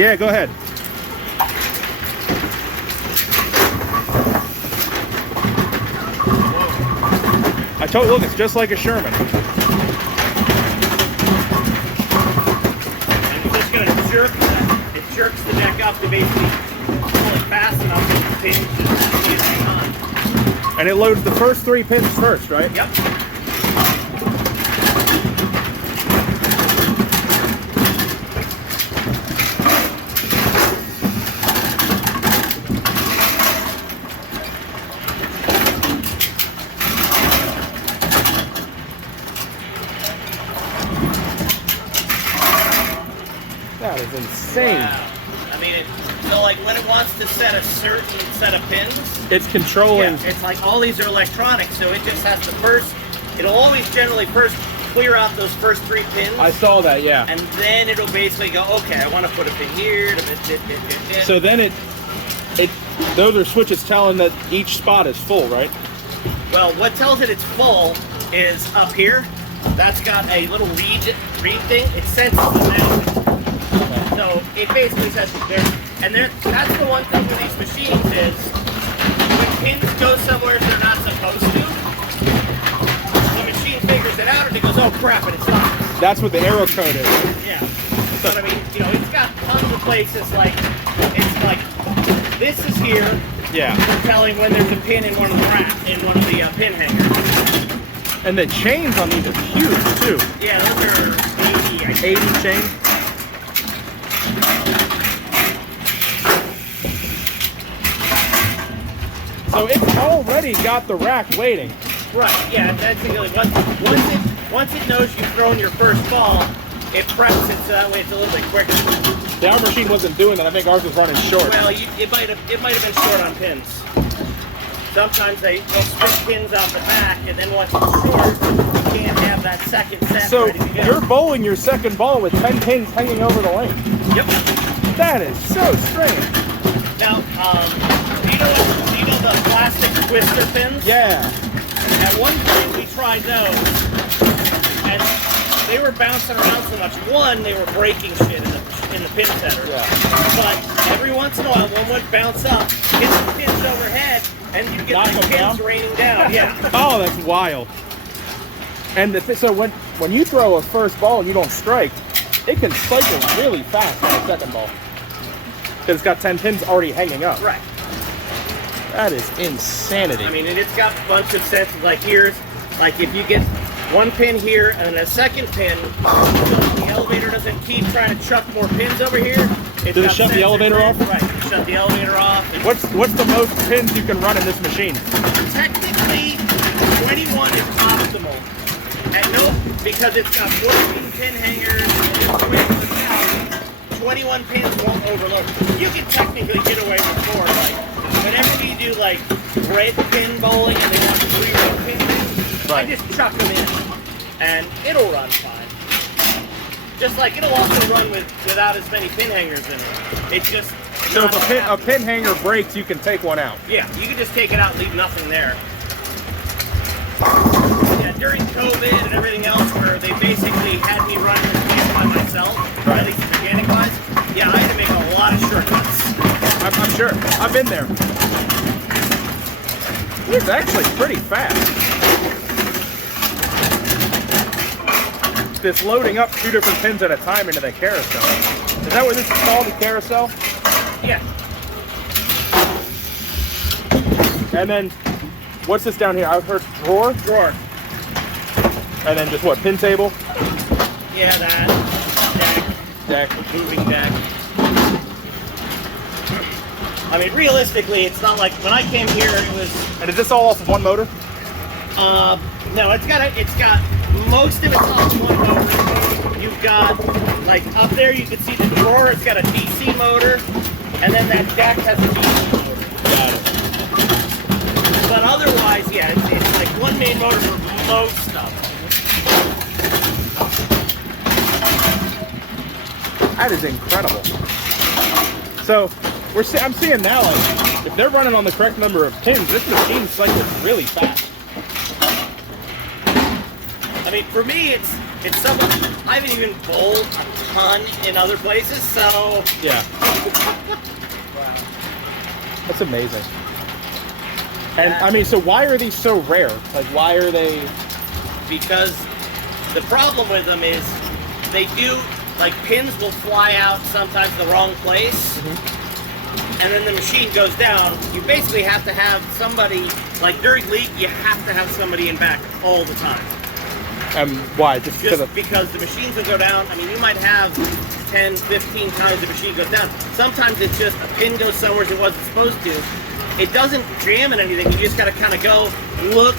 Yeah, go ahead. I told you, look, it's just like a Sherman. I'm just going to jerk that. It jerks the deck up to basically pull it fast enough that the pin just hang on. And it loads the first 3 pins first, right? Yep. That is insane. Wow. I mean, so like when it wants to set a certain set of pins, It's controlling. yeah, it's like all these are electronic, so it just has to first, it'll always generally first clear out those first 3 pins. I saw that, yeah. And then it'll basically go, okay, I want to put a pin here. So then those are switches telling that each spot is full, right? Well, what tells it it's full is up here. That's got a little read thing. It senses the mountain. So it basically says there. And that's the one thing with these machines is when pins go somewhere they're not supposed to, the machine figures it out and it goes, oh crap, and it stops. That's what the arrow code is. Yeah. But I mean, you know, it's got tons of places like, it's like, this is here. Yeah. For telling when there's a pin in one of the pin hangers. And the chains on these are huge too. Yeah, those are 80, I think. 80 chains. So it's already got the rack waiting. Right, yeah, that's really, once it knows you've thrown your first ball, it preps it so that way it's a little bit quicker. The our machine wasn't doing that. I think ours was running short. Well, it might have been short on pins. Sometimes they'll split pins out the back, and then once it's short, you can't have that second set So ready to go. you're bowling your second ball with 10 pins hanging over the lane. Yep. That is so strange. Now, do you know the plastic twister pins? Yeah. At one point we tried those, and they were bouncing around so much. One, they were breaking shit in the Pinsetters. Yeah. But every once in a while, one would bounce up, hit the pins overhead, and you get Knock the them pins down? raining down. Yeah. Oh, that's wild. And so when you throw a first ball and you don't strike, it can cycle really fast on a second ball. Because it's got 10 pins already hanging up. Right. That is insanity. I mean, and it's got a bunch of sensors. Like here's, like if you get one pin here and a second pin, so the elevator doesn't keep trying to chuck more pins over here. Does it shut the elevator off? Right. Shut the elevator off. What's the most pins you can run in this machine? Technically, 21 is optimal. And no, because it's got 14 pin hangers and it's quick, 21 pins won't overload. You can technically get away with 4. Like, whenever you do like red pin bowling and they want 3 red pins, I just chuck them in and it'll run fine. Just like it'll also run without as many pin hangers in it. It's just So if a pin hanger breaks, you can take one out. yeah, you can just take it out and leave nothing there. Yeah, during COVID and everything else where they basically had me running the plant by myself, Right. at least mechanic-wise, yeah, I had to make a lot of shortcuts. I'm sure. I've been there. It's actually pretty fast. This loading up 2 different pins at a time into the carousel. Is that what this is called, the carousel? Yeah. And then, what's this down here? I've heard drawer? Drawer. And then just what, pin table? Yeah, that. Deck. Moving deck. I mean, realistically, it's not like when I came here, it was. And is this all off of one motor? No, it's got most of it's off one motor. You've got like up there, you can see the drawer. It's got a DC motor, and then that deck has a DC motor. Got it. But otherwise, yeah, it's like one main motor for most stuff. That is incredible. So I'm seeing now, like, if they're running on the correct number of pins, this machine cycles really fast. I mean, for me, it's somewhat. I haven't even bowled a ton in other places, so Yeah. That's amazing. And I mean, so why are these so rare? Like, why are they? because the problem with them is they do, like, pins will fly out sometimes the wrong place, and then the machine goes down. You basically have to have somebody, like during leak, you have to have somebody in back all the time. Why? Just because the machines will go down. I mean, you might have 10, 15 times the machine goes down. Sometimes it's just a pin goes somewhere it wasn't supposed to. It doesn't jam in anything. You just got to kind of go, look,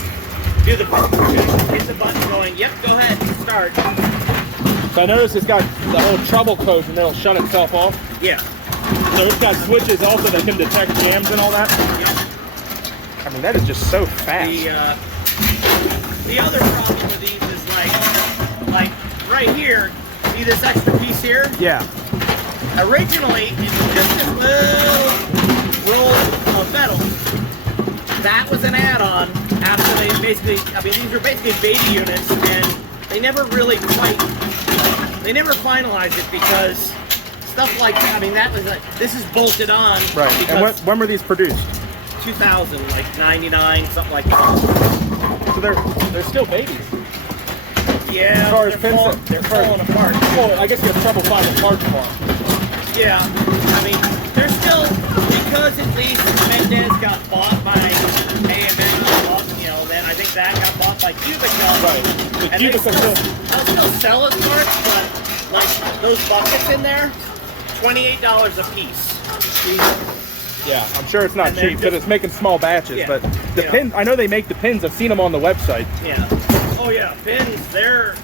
do the hit the button going, yep, go ahead, start. So I noticed it's got the whole trouble code and it'll shut itself off. Yeah. So it's got switches also that can detect jams and all that. Yeah. I mean, that is just so fast. The other problem with these is like right here, see this extra piece here? Yeah. Originally, it was just this little roll of metal. That was an add-on after they basically, I mean, these are basically beta units, and they never really they never finalized it because stuff like that, I mean, that was like, this is bolted on. Right. And when were these produced? 2000, like 99, something like that. So they're still babies. Yeah, as far as they're falling apart. Well, I guess you have trouble finding parts for them. Yeah, I mean, they're still, because at least Mendes got bought by AMN, you know, then I think that got bought by Cubica. Right. The And they'll still sell as parts, but like those buckets in there, $28 a piece. Yeah, I'm sure it's not And they're cheap because it's making small batches. Yeah. But the pins, I know they make the pins. I've seen them on the website. Yeah. Oh yeah, pins. They're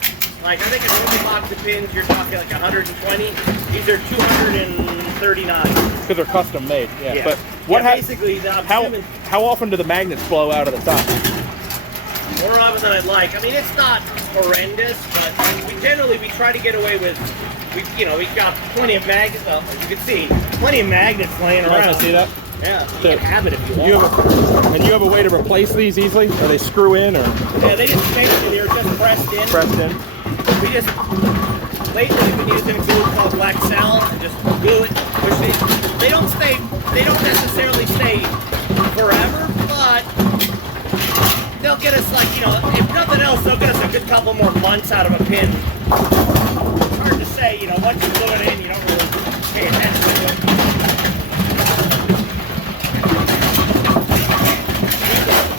like, I think a movie box of pins, you're talking like 120. These are 239. Because they're custom made. Yeah. Yeah. But what basically, how often do the magnets blow out of the top? more of it than I'd like. I mean, it's not horrendous, but we try to get away with. We've got plenty of magnets. Well, as you can see, plenty of magnets laying around. Nice to see that. Yeah, So you can have it if you want. You have a way to replace these easily? Or they screw in or? Yeah, they just basically they're just pressed in. Pressed in. We just lately we've been using a glue called Black Cell and just glue it, push it. They don't necessarily stay forever, but they'll get us, like, if nothing else, they'll get us a good couple more months out of a pin. It's hard to say, once you glue it in, you don't really pay attention to it.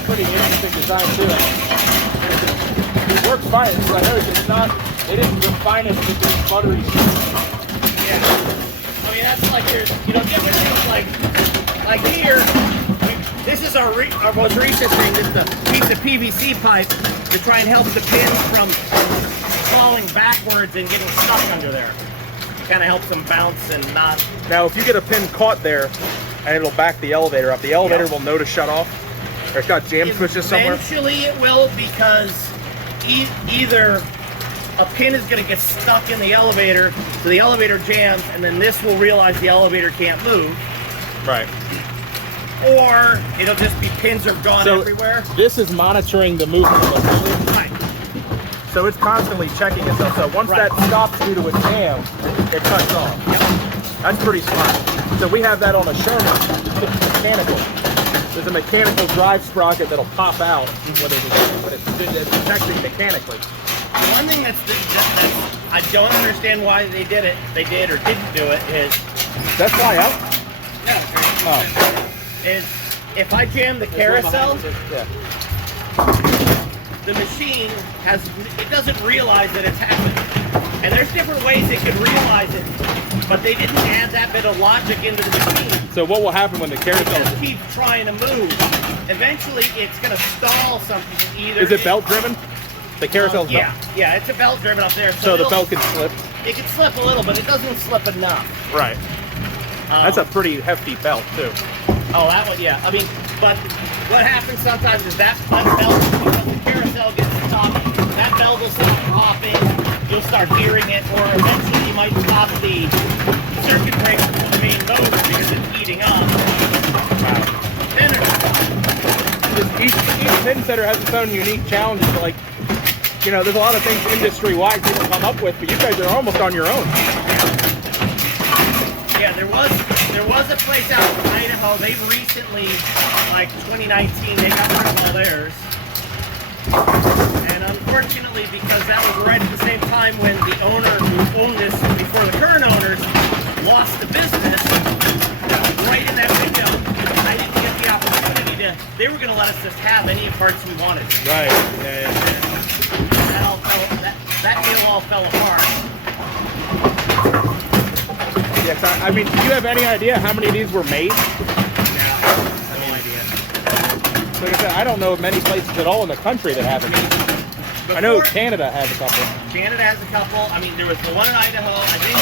Pretty interesting design too. It works fine. I noticed it's not. They didn't refine it with these buttery. Yeah. I mean, that's like there's different things like here. This is our most recent thing. This is a piece of PVC pipe to try and help the pins from falling backwards and getting stuck under there. Kind of helps them bounce and not. Now, if you get a pin caught there, and it'll back the elevator up, the elevator will know to shut off. Or it's got jam switches somewhere. Eventually, it will, because either a pin is going to get stuck in the elevator, so the elevator jams, and then this will realize the elevator can't move. Right. Or it'll just be pins are gone everywhere. This is monitoring the movement of the elevator. Right. So it's constantly checking itself. So once that stops due to a jam, it cuts off. Yep. That's pretty smart. So we have that on a Sherman. It's mechanical. There's a mechanical drive sprocket that'll pop out when it's detecting mechanically. One thing that's I don't understand why they did or didn't do it is That's fly out? is if I jam the carousel, Yeah. the machine doesn't realize that it's happening. And there's different ways it could realize it, but they didn't add that bit of logic into the machine. So what will happen when the It carousel just keeps trying to move. Eventually, it's going to stall something. Either is it belt driven? The carousel's yeah, it's a belt driven up there. So the belt can slip. It can slip a little, but it doesn't slip enough. Right. That's a pretty hefty belt too. Oh, that one, yeah. I mean, but what happens sometimes is that belt, because the carousel gets stuck, that belt will start dropping. You'll start hearing it, or eventually you might stop the circuit breaker from the main motor because it's heating up. Then Each pinsetter has its own unique challenges. Like you know, there's a lot of things industry-wide people come up with, but you guys are almost on your own. Yeah, there was a place out in Idaho. They recently, like 2019, they got rid of all theirs. And unfortunately, because that was right at the same time when the owner who owned this before the current owners lost the business, right in that window, I didn't get the opportunity to. They were going to let us just have any parts we wanted. Right. Yeah. That deal all fell apart. Yes. I mean, do you have any idea how many of these were made? No idea. Like I said, I don't know of many places at all in the country that have them. I know Canada has a couple. Canada has a couple. I mean, there was the one in Idaho. I think